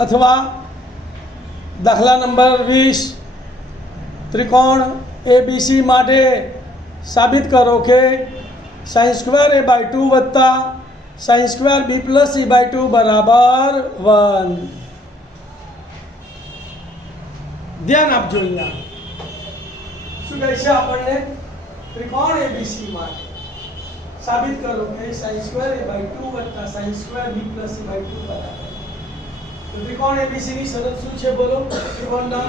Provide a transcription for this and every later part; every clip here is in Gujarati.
अथवा दाखला नंबर 20 त्रिकोण ABC माटे साबित करो कि sin स्क्वायर a/2 वत्ता sin स्क्वायर b + c/2 बराबर 1। ध्यान आपजो। अहींया शुं कहे छे आपणने त्रिकोण ABC माटे साबित करो कि sin स्क्वायर a/2 वत्ता sin स्क्वायर b + c/2 बराबर। तो त्रिकोण ABC ની શરત શું છે બોલો? ત્રિકોણના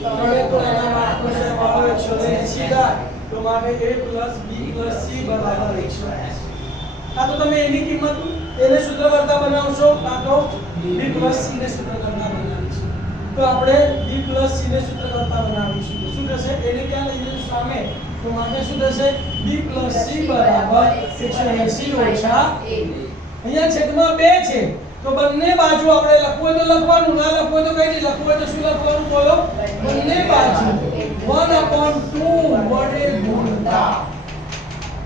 ત્રણે ખૂણાના માપનો સરવાળો 180 થાય તો મારે a + b + c બરાબર 180। આ તો તમે એની કિંમત એને સૂત્રકર્તા બનાવશો કાં તો b + c ને સૂત્રકર્તા બનાવીશું। તો આપણે b + c ને સૂત્રકર્તા બનાવીશું તો શું થશે? એને ક્યાં લઈ જઈશું સામે તો મારે શું થશે b + c બરાબર 180 - 1। અહીંયા છેદમાં 2 છે तो बन्ने बाजू આપણે લખવું તો લખવાનું, ના લખવું તો કઈ નહીં લખવું તો શું લખવાનું બોલો? બન્ને બાજુ 1/2 વડે ગુણતા।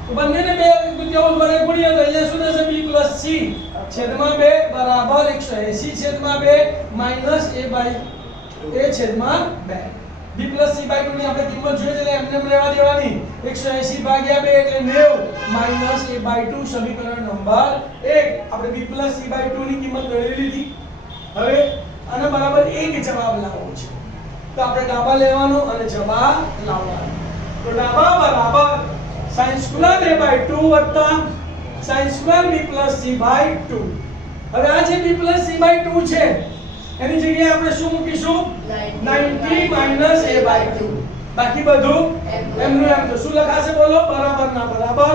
તો બંનેને 2 કેવું વડે ગુણીએ તો અહીંયા શું થશે b + c છેદમાં 2 બરાબર 180 છેદમાં 2 માઈનસ a છેદમાં 2। b + c/2 ની આપણે કિંમત જોઈએ એટલે એમને લેવા દેવાની 180 ભાગ્યા 2 એટલે 90 માઈનસ a/2 સમીકરણ નંબર 1। આપણે b + c/2 ની કિંમત મેળવી લીધી। હવે આના બરાબર 1 જવાબ લાવવો છે તો આપણે ડાબા લેવાનો અને જવાબ લાવવાનો। તો ડાબા બરાબર sin સ્ક્વેર a/2 વત્તા sin સ્ક્વેર b + c/2। હવે આ જે b + c/2 છે એની જગ્યાએ આપણે શું મૂકીશું 90 માઈનસ a/2 બાકી બધું એમનું એમ। તો શું લખાશે બોલો? બરાબર ના બરાબર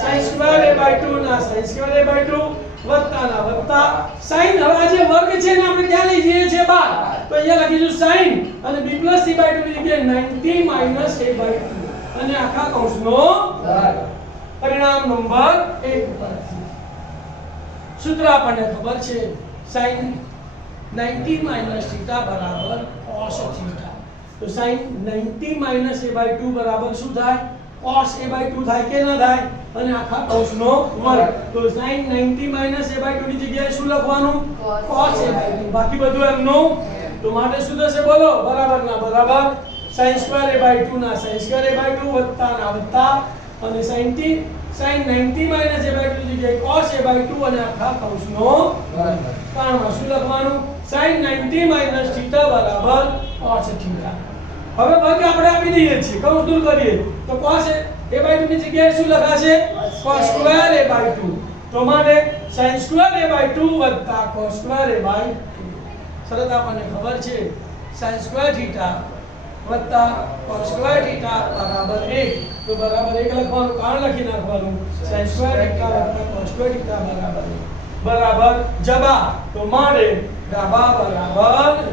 sin સ્ક્વેર a/2 ના sin સ્ક્વેર a/2 વત્તા ના વત્તા sin। હવે આ જે વર્ગ છે ને આપણે ક્યાં લઈ જઈએ છીએ બહાર તો અહીંયા લખીશું sin અને b + c/2 ની જગ્યાએ 90 માઈનસ a/2 અને આખા કૌંસનો વર્ગ। પરિણામ નંબર 1 પર સૂત્ર આપણને ખબર છે sin 90 माइनस थीटा बराबर cos थीटा। तो sin 90 माइनस a/2 बराबर શું થાય? cos a/2 થાય કે ના થાય? અને આખા કૌંસનો વર્ગ। તો sin 90 માइनस a/2 ની જગ્યાએ શું લખવાનું? cos a/2 બાકી બધું એમનું। તો માટે શું થશે બોલો? બરાબર ના બરાબર sin સ્ક્વેર a/2 ના sin સ્ક્વેર a/2 વત્તા ના વત્તા અને sin 90 માइनस a/2 ની જગ્યાએ cos a/2 અને આખા કૌંસનો વર્ગ। કારણમાં શું લખવાનું? sin 90 માઈનસ θ બરાબર cos θ। હવે વર્ગ આપણે આપી દઈએ છીએ કૌંસ દૂર કરીએ તો cos a/2 ની જગ્યાએ શું લખાશે? cos square a/2। તો માટે sin સ્ક્વેર a/2 વત્તા cos સ્ક્વેર a/2। શરત આપણને ખબર છે sin સ્ક્વેર θ વત્તા cos સ્ક્વેર θ બરાબર 1। તો બરાબર 1 લખવાનું, કારણ લખી નાખવાનું sin સ્ક્વેર θ વત્તા cos સ્ક્વેર θ બરાબર 1 બરાબર જવાબ। તો માટે ડાબા બરાબર